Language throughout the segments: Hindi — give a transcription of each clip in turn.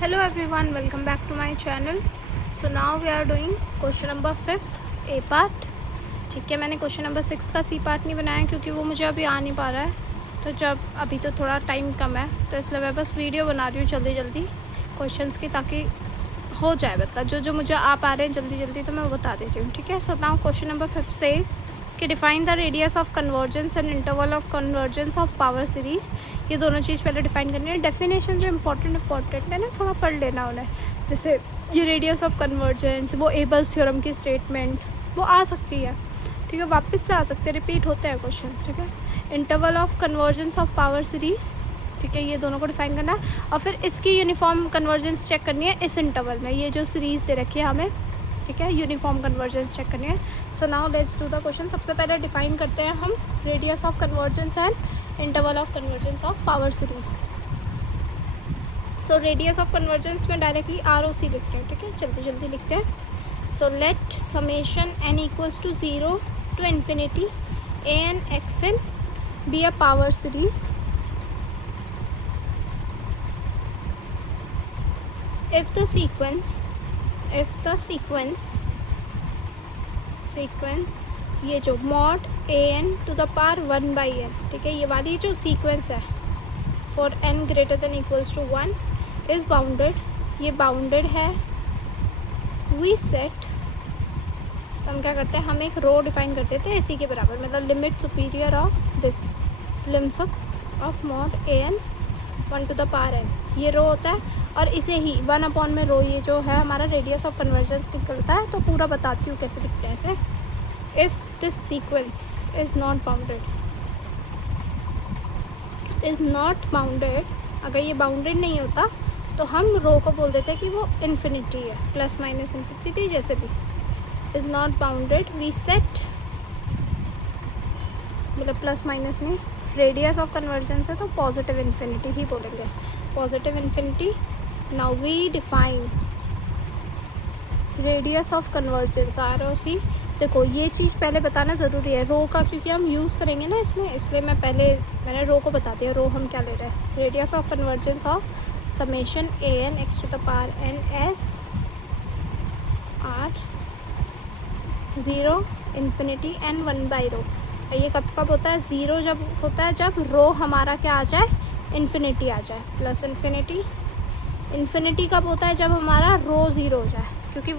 Hello everyone, welcome back to my channel. So now we are doing question number 5th A part. ठीक है, मैंने क्वेश्चन नंबर 6 का सी पार्ट नहीं बनाया क्योंकि वो मुझे अभी आ नहीं पा रहा है। तो जब अभी तो थोड़ा टाइम कम है तो इसलिए मैं बस वीडियो बना रही हूँ जल्दी जल्दी क्वेश्चंस की, ताकि हो जाए बता जो मुझे आ पा रहे हैं जल्दी जल्दी तो मैं वो बता देती हूँ। ठीक है, so now question number 5 says कि define the radius of convergence and interval of convergence of power series. ये दोनों चीज़ पहले डिफाइन करनी है। डेफिनेशन जो इंपॉर्टेंट है ना, थोड़ा पढ़ लेना उन्हें। जैसे ये रेडियस ऑफ कन्वर्जेंस, वो एबल्स थ्योरम की स्टेटमेंट वो आ सकती है, ठीक है, वापस से आ सकते हैं, रिपीट होते हैं क्वेश्चन। ठीक है, interval of convergence of power series, ठीक है, ये दोनों को डिफाइन करना है। और फिर इसकी यूनिफॉर्म कन्वर्जेंस चेक करनी है इस इंटरवल में। ये जो सीरीज़ दे रखी है हमें, ठीक है, यूनिफॉर्म कन्वर्जेंस चेक करनी है। So now let's do the question. सबसे पहले डिफाइन करते हैं हम radius of convergence and interval of convergence of power series. So radius of convergence में डायरेक्टली ROC लिखते हैं। ठीक है, जल्दी जल्दी लिखते हैं। So let summation n equals to 0 to infinity an xn be a power series if the sequence ये जो mod an to the power 1 by n, ठीक है, ये वाली जो सीक्वेंस है for n greater than equals to 1 is bounded, ये बाउंडेड है। we set, तो हम क्या करते हैं, हम एक रो डिफाइन कर देते हैं इसी के बराबर, मतलब limit superior of this limbs of mod an 1 to the power n, ये रो होता है। और इसे ही 1 अपॉन में रो, ये जो है हमारा रेडियस ऑफ कन्वर्जेंस निकलता है। तो पूरा बताती हूँ कैसे लिखते हैं इसे। If this sequence is not bounded, अगर ये बाउंडेड नहीं होता तो हम रो को बोल देते हैं कि वो इन्फिनिटी है, प्लस माइनस इन्फिनिटी जैसे भी। Is not bounded we set, मतलब प्लस माइनस नहीं, रेडियस ऑफ कन्वर्जेंस है तो पॉजिटिव इन्फिनिटी ही बोलेंगे, positive infinity. Now we define radius of convergence ROC। देखो ये चीज़ पहले बताना ज़रूरी है रो का, क्योंकि हम यूज़ करेंगे ना इसमें, इसलिए मैंने रो को बता दिया। रो हम क्या ले रहे हैं, radius of convergence of summation an x to the power n s r 0 infinity n 1 by रो। ये कब कब होता है, ज़ीरो जब होता है जब रो हमारा क्या आ जाए, इन्फिनिटी आ जाए, प्लस इन्फिनिटी। इन्फिनिटी कब होता है, जब हमारा रो ज़ीरो हो जाए, क्योंकि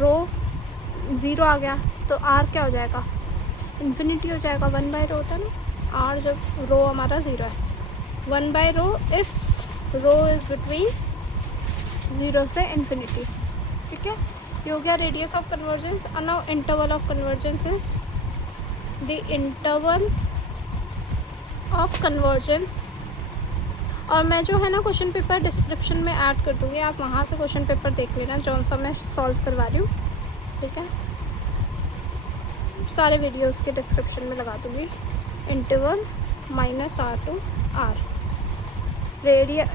रो ज़ीरो आ गया तो r क्या हो जाएगा, इन्फिनिटी हो जाएगा। 1 बाई रो होता है ना, r जब रो हमारा ज़ीरो है। 1 by rho if rho is between 0 से इन्फिनिटी। ठीक है, ये हो गया रेडियस ऑफ कन्वर्जेंस। और now interval of convergence is the interval of convergence. और मैं जो है ना क्वेश्चन पेपर डिस्क्रिप्शन में ऐड कर दूँगी, आप वहाँ से क्वेश्चन पेपर देख लेना जौन सा मैं सॉल्व करवा रही हूँ। ठीक है, सारे वीडियोस के डिस्क्रिप्शन में लगा दूँगी। Interval -r to r,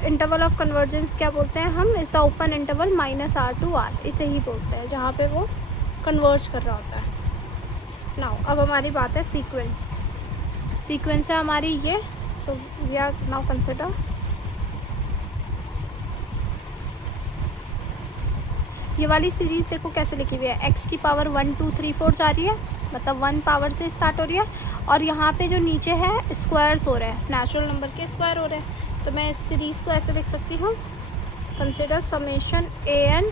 interval of convergence क्या बोलते हैं हम, is the open interval -r to r, इसे ही बोलते हैं जहाँ पे वो कन्वर्ज कर रहा होता है। नाउ अब हमारी बात है सीक्वेंस है हमारी ये। So we are now consider ये वाली सीरीज़ देखो कैसे लिखी हुई है, x की पावर 1 2 3 4 जा रही है, मतलब 1 पावर से स्टार्ट हो रही है। और यहाँ पे जो नीचे है स्क्वायर्स हो रहे हैं, नेचुरल नंबर के स्क्वायर हो रहे हैं। तो मैं इस सीरीज़ को ऐसे लिख सकती हूँ, consider summation an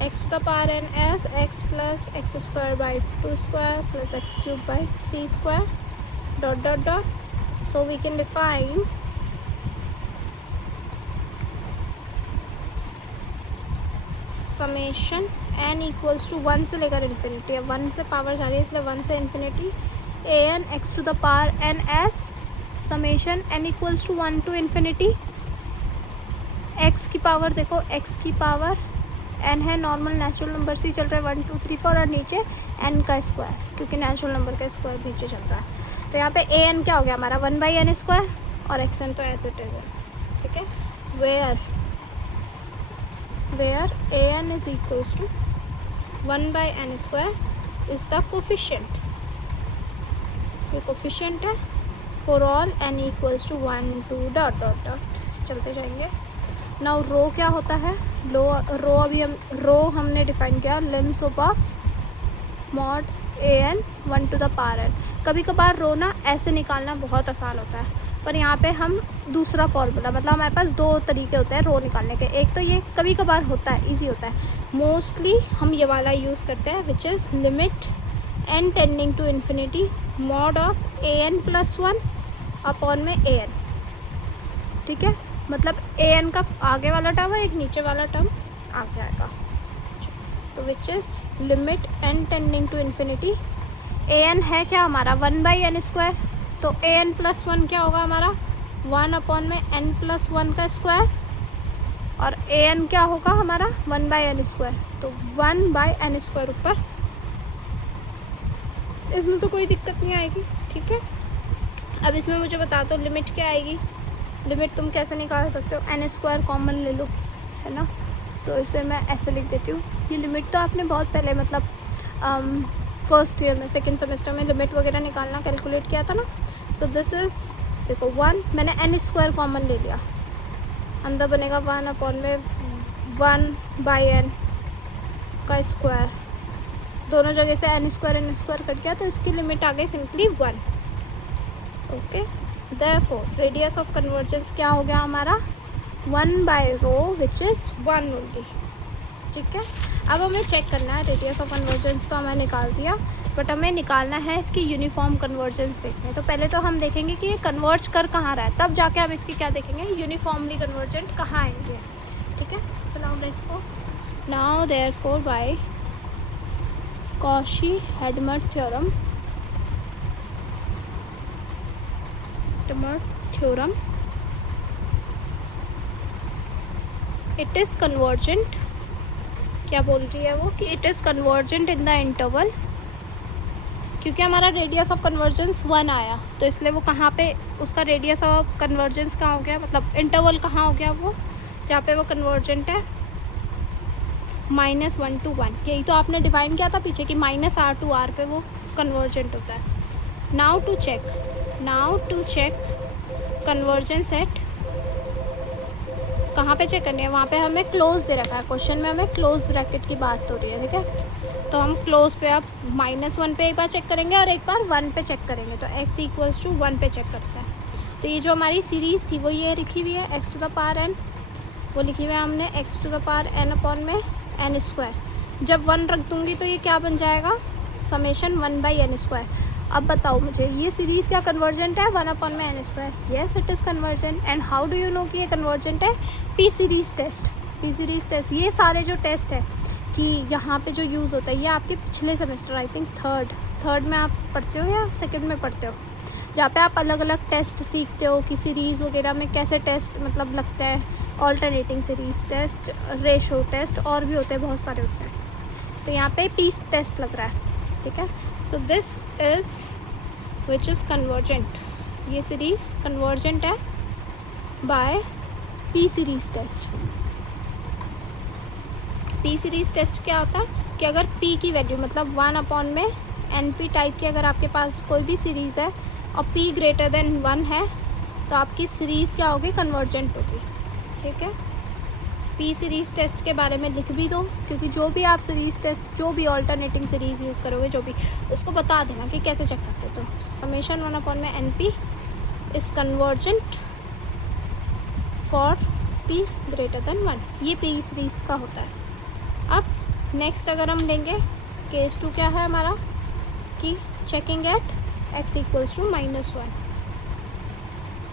x to the power n as x plus x square by 2 square plus x cube by 3 square dot dot dot. So we can define summation n equals to 1 से लेकर इन्फिनिटी है, 1 से पावर जा रही है इसलिए 1 से infinity an x to the power n s summation n equals to 1 to infinity x की पावर, देखो x की पावर n है, नॉर्मल नेचुरल नंबर से चल रहा है 1 2 3 4, और नीचे n का स्क्वायर, क्योंकि नेचुरल नंबर का स्क्वायर नीचे चल रहा है। तो यहाँ पे an क्या हो गया हमारा 1 बाई n स्क्वायर, और xn तो ऐसे इट है। ठीक है, where an is equals to 1 by n square is the coefficient, ये कोफिशिएंट है for all n equals to 1 2 dot dot dot चलते जाएंगे। नाउ रो क्या होता है, रो हमने डिफाइन किया limbs of mod an 1 to the power n। कभी कभार रो ना ऐसे निकालना बहुत आसान होता है, पर यहाँ पे हम दूसरा फॉर्मूला, मतलब हमारे पास दो तरीके होते हैं रो निकालने के। एक तो ये कभी कभार होता है, इजी होता है, मोस्टली हम ये वाला यूज़ करते हैं, which is limit n tending to infinity mod of an+1 upon में an। ठीक है, मतलब an का आगे वाला टर्म है, एक नीचे वाला टर्म आ जाएगा, तो which is limit n tending to infinity. an है क्या हमारा 1/n², तो an+1 क्या होगा हमारा 1 अपॉन में n+1 का स्क्वायर, और an क्या होगा हमारा 1/n², तो 1/n² ऊपर। इसमें तो कोई दिक्कत नहीं आएगी। ठीक है, अब इसमें मुझे बता दो लिमिट क्या आएगी। लिमिट तुम कैसे निकाल सकते हो, n² कॉमन ले लो, है ना, तो इसे मैं ऐसे लिख देती हूँ। ये लिमिट तो आपने बहुत पहले मतलब फर्स्ट ईयर में, सेकेंड सेमेस्टर में लिमिट वगैरह निकालना कैलकुलेट किया था ना। सो दिस इज़ देखो 1, मैंने n² कॉमन ले लिया, अंदर बनेगा 1 अपॉन में 1/n का स्क्वायर, दोनों जगह से n² कट गया, तो इसकी लिमिट आ गई simply 1। Okay, therefore radius of convergence क्या हो गया हमारा 1/रो विच इज़ 1 ओनली। ठीक है, अब हमें चेक करना है रेडियस ऑफ कन्वर्जेंस, तो हमें निकाल दिया, बट हमें निकालना है इसकी यूनिफॉर्म कन्वर्जेंस देखने। तो पहले तो हम देखेंगे कि ये कन्वर्ज कर कहाँ रहा है, तब जाके हम इसकी क्या देखेंगे, यूनिफॉर्मली कन्वर्जेंट कहाँ आएंगे। ठीक है, so now let's go. Now therefore by Cauchy Hadamard theorem, it is convergent, क्या बोल रही है वो कि it is convergent in the interval, क्योंकि हमारा रेडियस ऑफ कन्वर्जेंस 1 आया, तो इसलिए वो कहाँ पे उसका रेडियस ऑफ कन्वर्जेंस कहाँ हो गया, मतलब इंटरवल कहाँ हो गया वो जहाँ पे वो कन्वर्जेंट है, -1 to 1। यही तो आपने डिफाइन किया था पीछे कि -r to r पे वो कन्वर्जेंट होता है। Now to check convergence at, कहाँ पे चेक करनी है, वहाँ पे हमें क्लोज दे रखा है क्वेश्चन में, हमें क्लोज ब्रैकेट की बात हो रही है। ठीक है, तो हम क्लोज पे अब -1 पे एक बार चेक करेंगे और एक बार 1 पे चेक करेंगे, तो x = 1 पे चेक करते हैं। तो ये जो हमारी सीरीज़ थी वो ये लिखी हुई है x to the power n, वो लिखी हुई है हमने x to the power n upon में n²। जब 1 रख दूँगी तो ये क्या बन जाएगा, समेशन 1/n²। अब बताओ मुझे ये सीरीज़ क्या कन्वर्जेंट है 1 अपॉन में n²। Yes, it is convergent. And how do you know कि ये कन्वर्जेंट है, पी सीरीज़ टेस्ट। ये सारे जो टेस्ट है कि यहाँ पे जो यूज़ होता है, ये आपके पिछले सेमेस्टर आई थिंक थर्ड में आप पढ़ते हो या सेकंड में पढ़ते हो, जहाँ पे आप अलग अलग टेस्ट सीखते हो कि सीरीज़ वगैरह में कैसे टेस्ट मतलब लगता है, alternating series test, ratio test, और भी होते हैं, बहुत सारे होते हैं। तो यहाँ पे पी टेस्ट लग रहा है। ठीक है, so this is which is convergent, ये सीरीज़ कन्वर्जेंट है by P series test. P series test क्या होता है कि अगर p की वैल्यू मतलब 1 अपॉन में np टाइप की अगर आपके पास कोई भी सीरीज़ है और p ग्रेटर देन 1 है, तो आपकी सीरीज़ क्या होगी, कन्वर्जेंट होगी। ठीक है, पी सीरीज़ टेस्ट के बारे में लिख भी दो, क्योंकि जो भी आप सीरीज़ टेस्ट, जो भी ऑल्टरनेटिंग सीरीज़ यूज़ करोगे, जो भी, उसको बता देना कि कैसे चेक करते। तो समेशन 1 अपॉन में np is convergent for p greater than 1, ये पी सीरीज़ का होता है। अब नेक्स्ट अगर हम लेंगे केस 2, क्या है हमारा कि checking at x = -1,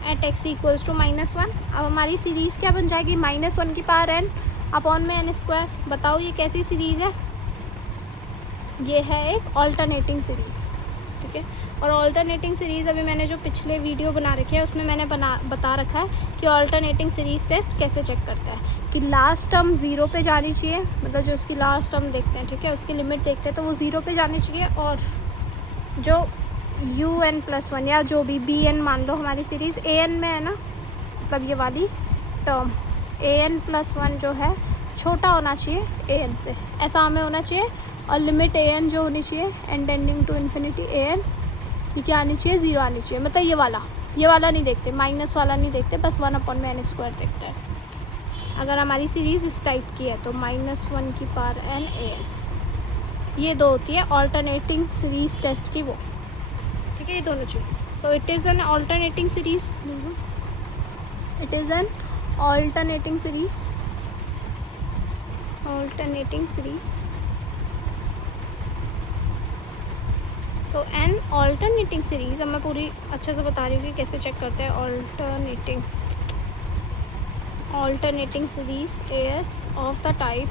at x = -1। अब हमारी सीरीज़ क्या बन जाएगी, -1 की पावर n अपॉन में n²। बताओ ये कैसी सीरीज़ है, ये है एक ऑल्टरनेटिंग सीरीज़। ठीक है, और ऑल्टरनेटिंग सीरीज़ अभी मैंने जो पिछले वीडियो बना रखे हैं उसमें मैंने बता रखा है कि ऑल्टरनेटिंग सीरीज़ टेस्ट कैसे चेक करता है, कि लास्ट टर्म 0 पे जानी चाहिए, मतलब जो उसकी लास्ट टर्म देखते हैं, ठीक है, उसकी लिमिट देखते हैं तो वो 0 पे जानी चाहिए, और जो un+1 या जो भी bn मान लो हमारी सीरीज़ an में है ना, मतलब ये वाली टर्म an+1 जो है छोटा होना चाहिए an से, ऐसा हमें होना चाहिए। और लिमिट an जो होनी चाहिए n tending to infinity an, ये क्या आनी चाहिए, 0 आनी चाहिए। मतलब ये वाला नहीं देखते, माइनस वाला नहीं देखते, बस 1 अपॉन में n² देखते हैं। अगर हमारी सीरीज़ इस टाइप की है तो -1 की पावर n an, ये दो होती है ऑल्टरनेटिंग सीरीज़ टेस्ट की वो, ठीक है, ये दोनों चीज़। So it is an alternating series, it is an alternating series, alternating series. तो एन ऑल्टरनेटिंग सीरीज़, अब मैं पूरी अच्छे से बता रही हूँ कि कैसे चेक करते हैं alternating series S of the type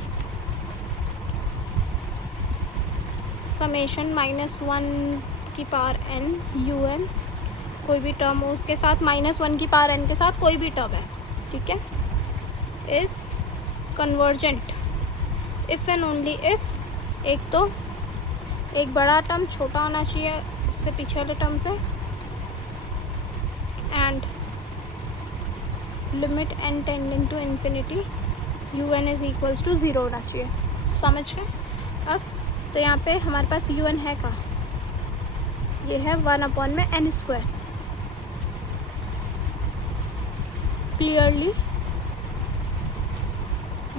summation -1 की पावर n un, कोई भी टर्म हो उसके साथ -1 की पावर n के साथ कोई भी टर्म है, ठीक है, is convergent if and only if, एक तो एक बड़ा टर्म छोटा होना चाहिए उससे पीछे वाले टर्म से, and limit n tending to infinity un is equals to 0 होना चाहिए। समझ गए? अब तो यहाँ पे हमारे पास un है कहाँ, ये है 1/n²। क्लियरली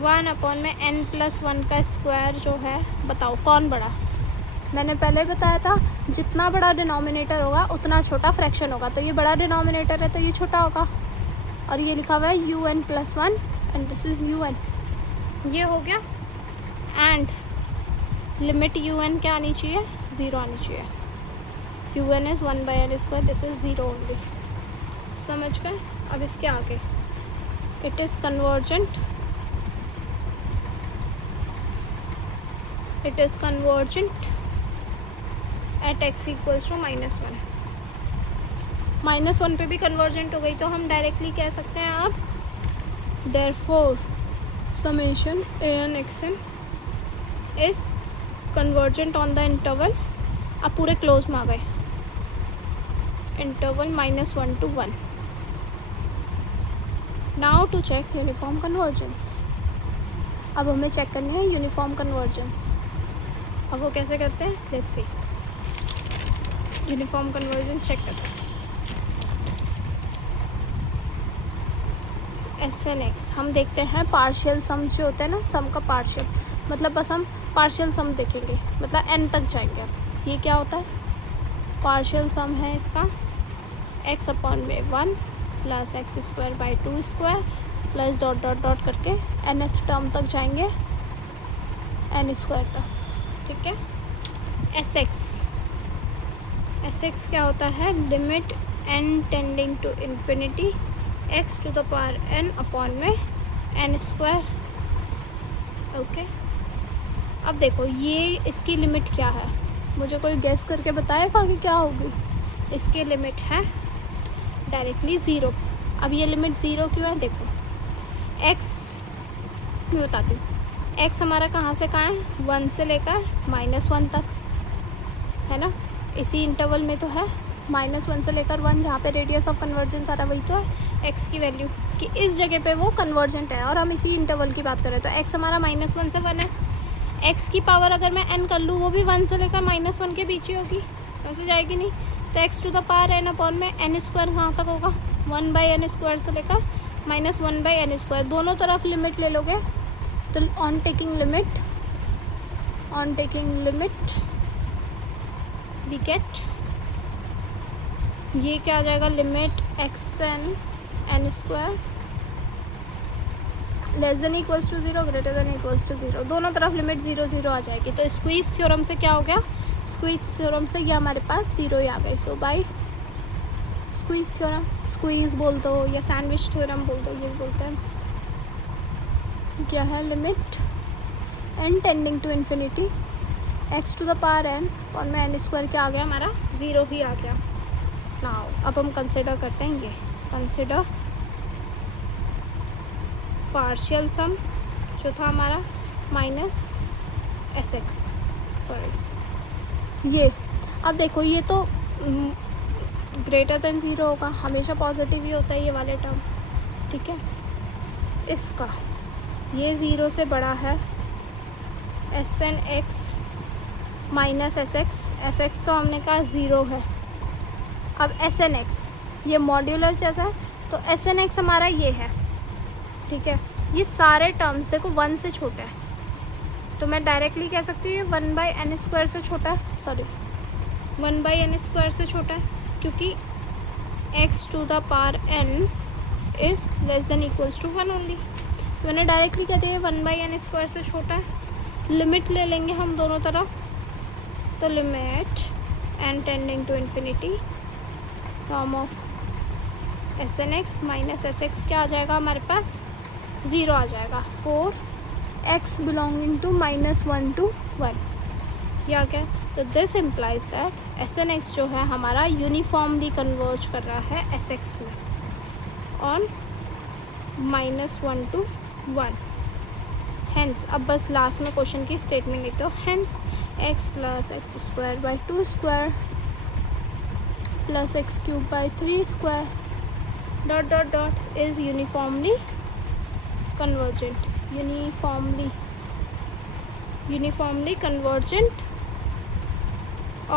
1/n+1 का स्क्वायर जो है, बताओ कौन बड़ा? मैंने पहले बताया था जितना बड़ा डिनोमिनेटर होगा उतना छोटा फ्रैक्शन होगा, तो ये बड़ा डिनोमिनेटर है तो ये छोटा होगा, और ये लिखा हुआ है un+1 and this is un, ये हो गया। एंड लिमिट un क्या आनी चाहिए, 0 आनी चाहिए। un is 1/n², this is 0 only. समझ गए? अब इसके आगे it is convergent, it is convergent at x equals to -1। -1 पे भी कन्वर्जेंट हो गई तो हम डायरेक्टली कह सकते हैं अब therefore summation an xn is convergent on the interval, अब पूरे क्लोज में आ गए, interval -1 to 1। Now to check uniform convergence, अब हमें चेक करनी है यूनिफॉर्म कन्वर्जेंस। अब वो कैसे करते हैं, let's see. Uniform convergence check करते हैं। SN(x) हम देखते हैं पार्शियल सम जो होता है ना, सम का पार्शियल, मतलब बस हम पार्शियल सम देखेंगे, मतलब n तक जाएंगे। अब ये क्या होता है, पार्शियल सम है इसका x/1 + x²/2² plus dot dot dot करके nth टर्म तक जाएंगे n² तक, ठीक है। Sx क्या होता है, limit n tending to infinity x to the power n upon में n²। ओके, अब देखो ये इसकी लिमिट क्या है, मुझे कोई गेस करके बताएगा कि क्या होगी। इसकी लिमिट है डायरेक्टली 0। अब ये लिमिट 0 क्यों है, देखो x, मैं बताती हूँ, x हमारा कहाँ से कहाँ है, 1 से लेकर -1 तक है ना, इसी इंटरवल में तो है, -1 से लेकर 1, जहाँ पे रेडियस ऑफ कन्वर्जेंस आ रहा है वही तो है x की वैल्यू, कि इस जगह पे वो कन्वर्जेंट है, और हम इसी इंटरवल की बात करें तो x हमारा -1 से 1 है। x की पावर अगर मैं n कर लूँ वो भी 1 से लेकर -1 के बीच ही होगी, वैसे जाएगी नहीं, तो x to the power n upon में n² कहाँ तक होगा, 1/n² से लेकर -1/n², दोनों तरफ लिमिट ले लोगे तो on taking limit we get, ये क्या आ जाएगा, limit xn n² less than equals to 0 greater than equals to 0, दोनों तरफ लिमिट 0 0 आ जाएगी। तो स्क्वीज थ्योरम से क्या हो गया, स्क्वीज थ्योरम से ये हमारे पास 0 ही आ गई। सो बाय स्क्वीज थ्योरम, स्क्वीज बोल दो या सैंडविच थ्योरम बोल दो, ये बोलते हैं, क्या है, limit n tending to infinity x to the power n और में n² क्या आ गया, हमारा 0 ही आ गया। नाउ अब हम कंसिडर करते हैं, ये कंसिडर पार्शियल सम जो था हमारा -sx, सॉरी, ये अब देखो ये तो ग्रेटर देन 0 होगा, हमेशा पॉजिटिव ही होता है ये वाले टर्म्स, ठीक है। इसका ये 0 से बड़ा है, SN(x) -sx तो हमने कहा 0 है। अब SN(x) ये मॉड्यूलस जैसा है, तो SN(x) हमारा ये है, ठीक है, ये सारे टर्म्स देखो 1 से छोटा है, तो मैं डायरेक्टली कह सकती हूँ ये 1/n² से छोटा है, सॉरी 1/n² से छोटा है, क्योंकि x⁴n is less than equals to 1 only. तो मैंने डायरेक्टली कह दिया 1/n² से छोटा है। लिमिट ले लेंगे हम दोनों तरफ, तो limit n tending to infinity form of Snx minus Sx क्या आ जाएगा हमारे पास, 0 आ जाएगा। 4x बिलोंगिंग टू -1 to 1, या क्या, तो दिस इम्प्लाइज दैट Snx जो है हमारा यूनिफॉर्मली कन्वर्ज कर रहा है Sx में ऑन -1 to 1। हेंस अब बस लास्ट में क्वेश्चन की स्टेटमेंट लिखते हो, hence x + x² 2² + x³ 3² ... is uniformly convergent, uniformly convergent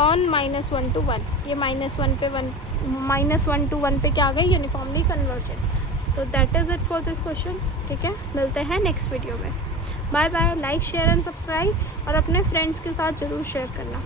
on -1 to 1। ये -1 to 1 पे क्या आ गई, uniformly convergent. So that is it for this question. ठीक है, मिलते हैं नेक्स्ट वीडियो में। Bye bye. Like share and subscribe और अपने फ्रेंड्स के साथ ज़रूर शेयर करना।